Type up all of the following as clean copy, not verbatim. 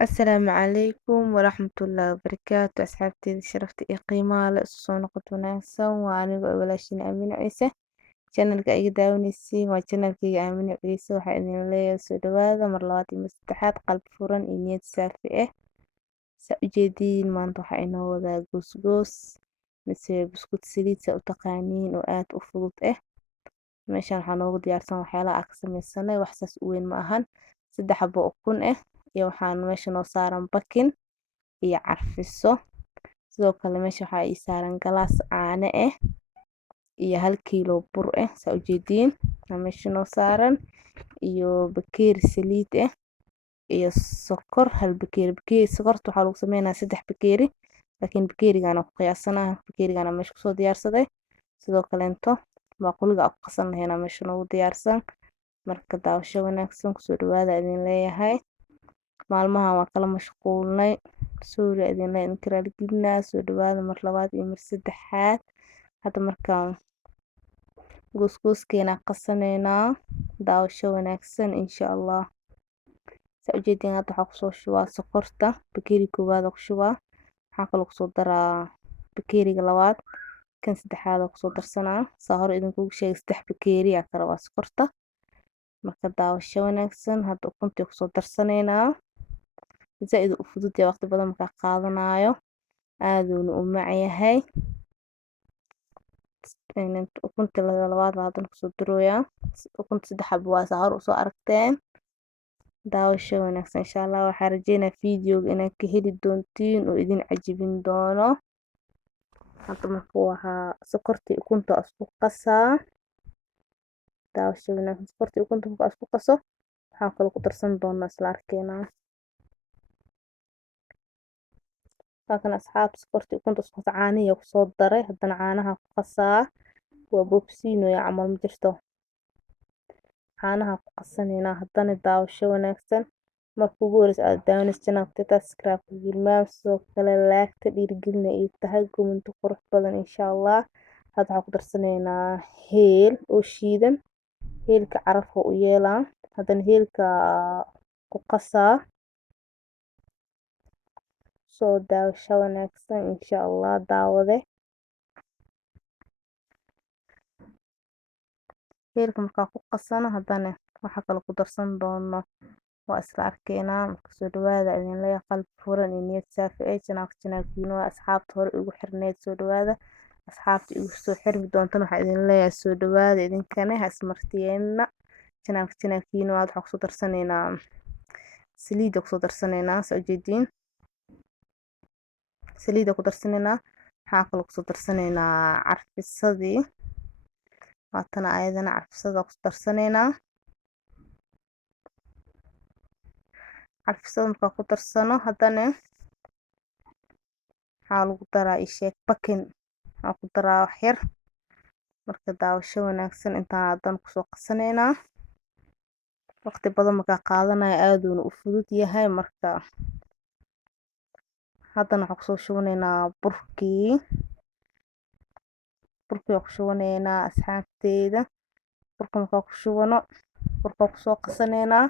Asalaamu calaykum waraxmatullaahi wabarakaatu asxaabteyda sharafta iyo qiimaha leh isu soo noqod wanaagsan waa aniga oo walaashin Aamina Ciise channelka iga daawanaysiin waa channelkayga Aamina Ciise waxaa idin leeyahay soo dhawaada mar labaad iyo mar saddexaad qalbi furan iyo niyad saafi ah saa u jeediin maanta waxaa inoo wadaa goos mise buskud saliid saa u taqaaniin oo aad u fudud meeshaan waxaa noogu diyaarsan waxyaalaha aan ka sameysanay wax saas u weyn ma ahan 3 xabo ukun iyo waxaan meesha noo saaran bakin iyo carfiso sidoo kale meesha waxaa ii saaran galaas caano iyo 1 kiilo bur saa u jeediin meesha noo saaran iyo bakeeri saliid iyo sokor 1 bakeeri sokorta waxaa lagu sameynayaa 3 bakeeri laakiin bakeerigan ku qiyaasanahay bakeerigan meesha kusoo diyaarsaday sidoo kaleento baaquliga aan ku qasan lahayn meesha noogu diyaarsan marka daawasho wanaagsan kusoo dhawaada idin leeyahay maalmahan waa kala mashquulnay sorry idin leeyahay raali gelina soo dhawaada mar labaad iyo mar saddexaad hadda markaan gooskeena qasaneynaa daawasho wanaagsan insha Allah saa u jeedin hadda waxaa kusoo shubaa sokorta bakeeri koowaad ku shubaa waxaa kaloo kusoo daraa bakeeriga labaad kan saddexaad kusoo darsanaa saa hore idinkugu sheegay 3 bakeeri aa ka rabaa sokorta marka daawasho wanaagsan hadda ukunta kusoo darsaneynaa zaid u fudud yahay waqti badan ma qaadanayo aaduna u macyahay ukunta labaad hadda kusoo darooyaa ukunta 3 xabo waa saa hore usoo aragteen daawasho wanaagsan insha Allah waxaan rajeynayaa fiidiyowga inaad ka heli doontiin oo idin cajibin doono hadda marka waxaa sokorta ukunta isku qasaa daawasho wanaagsan sokorta ukunta isku qaso waxaa kaloo ku darsan doonaa isla arkeenaa laakiin asxaabta sokorta ukunta isku qaso caanihi ku soo daray haddana caanaha ku qasaa waa bobsiino ya camal ma jirto caanaha ku qasaneynaa haddana daawasho wanaagsan marka ugu horeysa aad daawanayso channelka subscribe hilmaam sidoo kale like dhiirigelin ay tahay comment qurux badan insha Allah hadda waxaan ku darsaneynaa heel oo shiidan heelka caraf u yeelaa haddana heelka ku qasaa soo daawasho wanaagsan insha Allah daawade heelka markaa ku qasano haddana waxaa kaloo ku darsan doono waa isla arkeenaa marka soo dhawaada idin leeyahay qalbi furan iyo niyad saafi channelkiina waa asxaabta hore ugu xirneed soo dhawaada asxaabta igu soo xirmi doontan waxaa idin leeyahay soo dhawaada idinkana ha ismartiyeena channelkiina waxaa ku soo darsaneynaa saliid ku soo darsaneynaa saa u jeediin saliid ku darsaneynaa waxaa kaloo ku soo darsaneynaa carfisadii waatana ayadana carfisada ku darsaneynaa carfisada markaa ku darsano haddana waxaa lagu daraa isheeg bakin waxaa ku daraa wax yar marka daawasho wanaagsan intaan haddana kusoo qasaneynaa waqti badan markaa qaadanayo aaduna u fudud yahay marka haddana waxaa kusoo shubaneynaa burkii ku shubaneynaa asxaabteyda burka markaa ku shubano burka kusoo qasaneynaa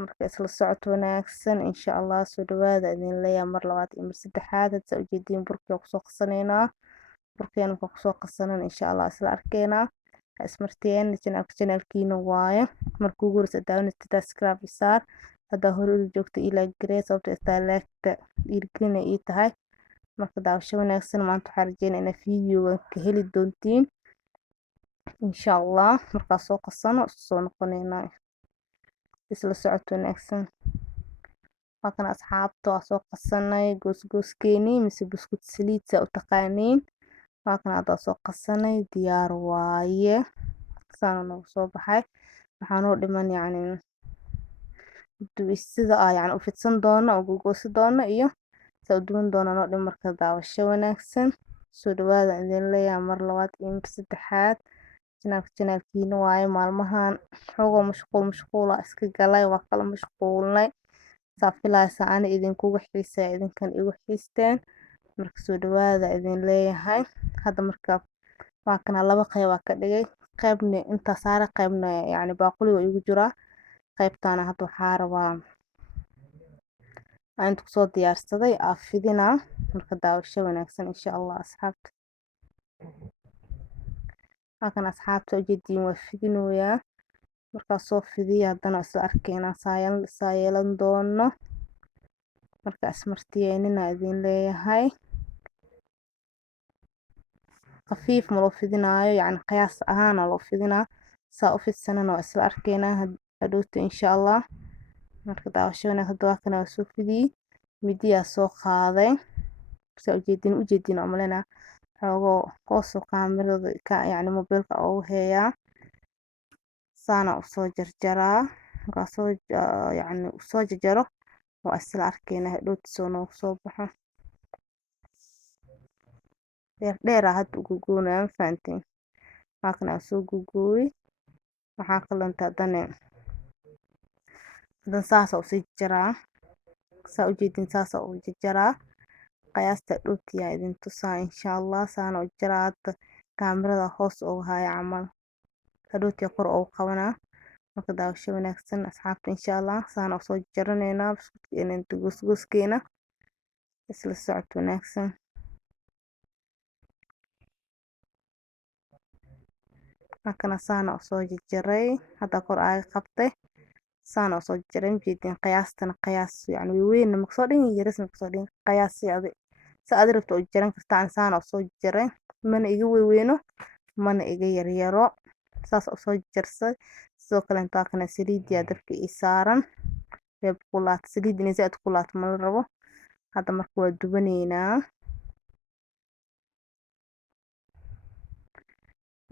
marka isla socod wanaagsan insha Allah soo dhawaada idin leeyahay mar labaad iyo mar saddexaad hadda u jeedin burka kusoo qasaneynaa burkeen markaa kusoo qasanan insha Allah isla arkeenaa ismartiyeen channelkiina waaye marka ugu horeysa daawanaysa subscribe saar hadda hore u joogto ila gareys sababta like dhiirigelin ay tahay marka daawasho wanaagsan maanta waxaan rajeynayaa inaad fiidiyowga ka heli doontiin insha Allah markaa soo qasano soo noqoneynaa isla socod wanaagsan markaan asxaabta soo qasanay gooskeeni mise buskud saliid saa u taqaaniin markaan hadda soo qasanay diyaar waaye saan noogu soo baxay waxaan oo dhiman sida u fidsan doono oo gogosi doono iyo saa u duwan doono noo dhim marka daawasho wanaagsan soo dhawaada idin leeyahay mar labaad iyo mar saddexaad channelkiina waaye maalmahan xoogoo mashquul iska galay waa kala mashquulnay saa filaysa ani idinkugu xiisay idinkan igu xiisteen marka soo dhawaada idin leeyahay hadda marka waa kana 2 qayb ka dhigay qaybna inta saara qaybna baaquliga igu jira qaybtana hadda waxaa rabaa aan inta kusoo diyaarsaday aa fidinaa. Marka daawasho wanaagsan insha Allah asxaabta. Halkan asxaabta ujeediin waa fidinooyaa. Markaa soo fidiya haddana isla arkeena saa yeelan doono. Marka ismartiyeynina idin leeyahay. Khafiif ma loo fidinaayo yacni qiyaas ahaan loo fidinaa. Saa u fidsanana waa isla arkeena hadhowta insha Allah. Marka daawasho wanaagsan waa kana waa soo fidiyay. Midiyaa soo qaaday. Saa ujeediin amalena xoogoo qoso kaamirada yacni mobilka ugu heeyaa. Saana u soo jarjaraa. Markaa soo yacni u soo jarjaro waa isla arkeena hadhowta soo noogu soo baxo. Dheer hadda ugu goonaa faantiin. Halkan soo gugooy. Waxaa kalanta dan saasa u sii jaraa. Saa ujeediin saasa u jaraa. Qiyaasta dhultiya idin tusaa insha Allah. Saana u jaraa hadda kaamirada hoos ugu haya camal. Hadhowtiya kor ugu qabanaa. Marka daawasho wanaagsan asxaabta insha Allah. Saana u soo jaraneynaa inta gooskeena. Isla socod wanaagsan. Halkan saana u soo jaray. Hadda kor aaga qabtay. Saana u soo jaray ujeediin qiyaastana qiyaas yacni weyn ma soo dhigin yaris ma soo dhigin qiyaas saad rabto u jaran kartaa saana u soo jaray. Mana iga weyno mana iga yaro. Saas u soo jarsay. Sidoo kale inta kana saliidiya dabka ii saaran. Reeb kulaat saliidina zaad kulaat ma la rabo. Hadda marka waa dubaneynaa.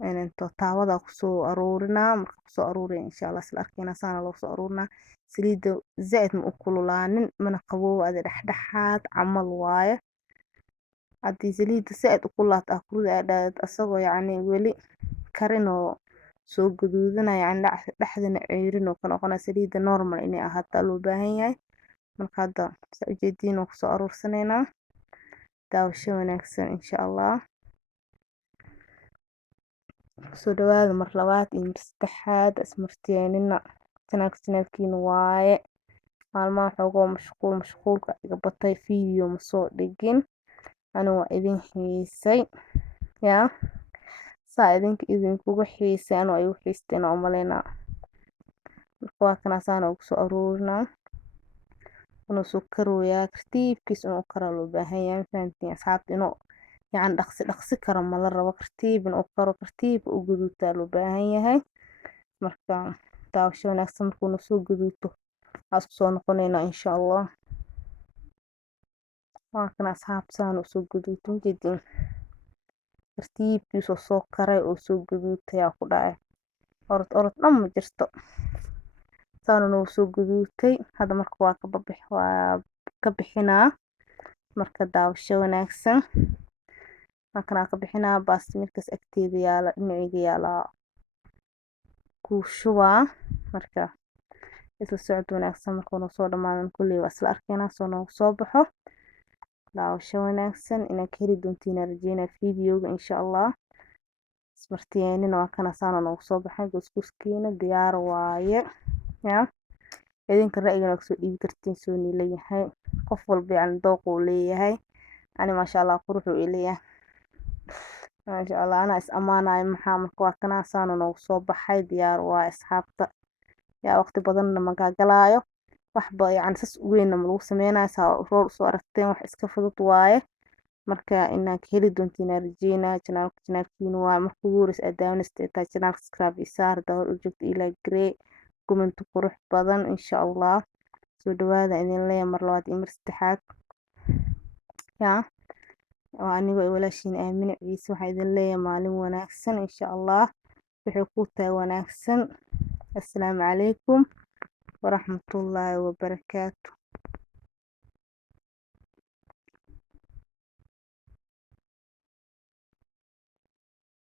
Inta taawada ku soo aruurinaa. Marka ku soo aruuriya insha Allah isla arkeena saana loo soo aruurinaa. Saliida zaad ma u kululaanin mana qaboow aad dhexdhexaad camal waaye. Haddii saliida zaad u kulaat kurida asagoo yacni weli karinoo soo guduudana yacni dhexdana ceyrin oo kana qona saliida normal inay ahaato loo baahan yahay. Marka hadda saa ujeediin oo ku soo aruursaneynaa. Daawasho wanaagsan insha Allah. Soo dhawaada mar labaad iyo saddexaad ismartiyeynina. Channelkiina waaye. Maalmaha xoogoo mashquulka iga batay video ma soo dhigin. Anigu waa idin xiisay. Yaa. Saa idinkugu xiisay anigu ay u xiisteen oo malena. Marka waa kana saana ugu soo aruurinaa. Inuu soo karooyaa kartiibkiis inuu karo loo baahan yahay faantiin asxaabta inuu yacni dhaqsi karo ma la rabo kartiib inuu karo kartiib u guduutaa loo baahan yahay. Marka daawasho wanaagsan markuu soo guduuto aad soo noqonayna insha Allah. Waa kana asxaab saana u soo guduuto ujeediin. Kartiibkiis oo soo karay oo soo guduutay yaa ku dhacay. Orod dhan ma jirto. Saana noo soo guduutay. Hadda marka waa ka bixinaa. Marka daawasho wanaagsan. Halkan ka bixinaa baasta mirkas agteeda yaala dhinaciga yaala. Ku shubaa. Marka isla socod wanaagsan markuu soo dhamaadan kulli waa isla arkeena soo noogu soo baxo. Daawasho wanaagsan inaan ka heli doontiin arjeyna videoga insha Allah. Ismartiyeynina waa kana saana noogu soo baxay gooskeena diyaar waaye. Yaa. Idinka ra'yiga soo dhiibi kartiin soo nileeyahay. Qof walba yacni dooq uu leeyahay. Ani maasha Allah quruxu leeyahay. Maasha Allah ana is amaanaay maxaa marka waa kana saana noogu soo baxay diyaar waaye asxaabta. Yaa waqti badan ma gaagalaayo. Waxba yacni sas weyn ma lagu sameynaa saa rool soo aragteen wax iska fudud waaye. Marka inaan ka heli doontiin arjeyna channelkiina waa markuu guuris adaawnista channel subscribe isaar dawr u joogto ilaa grey comment qurux badan insha Allah. Soo dhawaada idin leeyahay mar labaad iyo mar saddexaad. Yaa. Waa aniga walaashin Aamina Ciise waxa idin leeyahay maalin wanaagsan insha Allah. Wuxuu ku tahay wanaagsan. Assalaamu calaykum wa rahmatullahi wa barakaatuh.